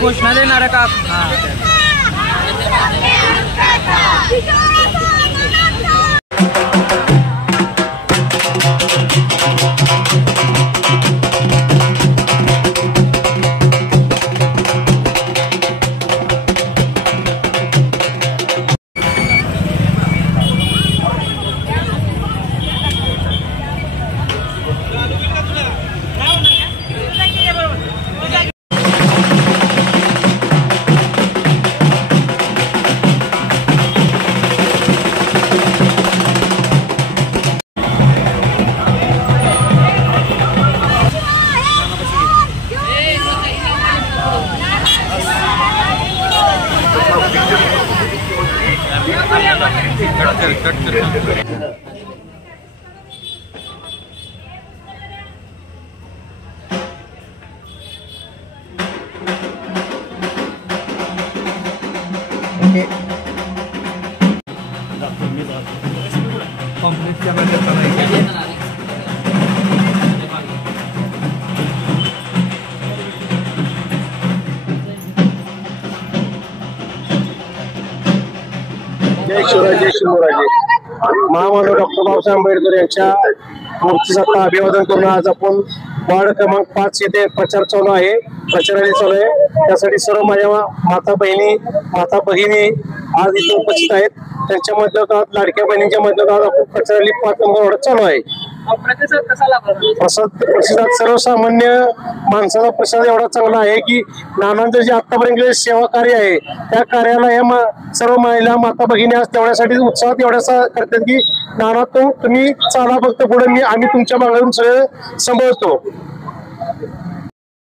घोषणा देणारा का? जय शिवराजे शिवराजे महामानव डॉक्टर बाबासाहेब आंबेडकर यांच्या मूर्तीचं अभिवादन करून आज आपण वार्ड क्रमांक 5 येथे प्रचार चालू आहे, प्रचाराने चालू आहे। त्यासाठी सर्व माझ्या माता भगिनी आज इथे उपस्थित आहेत। त्यांच्या मधलं लाडक्या बहिणींच्या मधलं आपण प्रचाराने 5 नंबर वार्ड चालू आहे। प्रतिसाद सर्वसामान्य माणसाचा प्रतिसाद एवढा चांगला आहे की नानांचं जे आतापर्यंत सेवा कार्य आहे त्या कार्याला या सर्व महिला माता भगिनी आज तेवढ्यासाठी उत्साहात एवढ्यासा करतात की नाना तुम्ही चाला फक्त पुढे, आम्ही तुमच्या मागून सगळं सांभाळतो।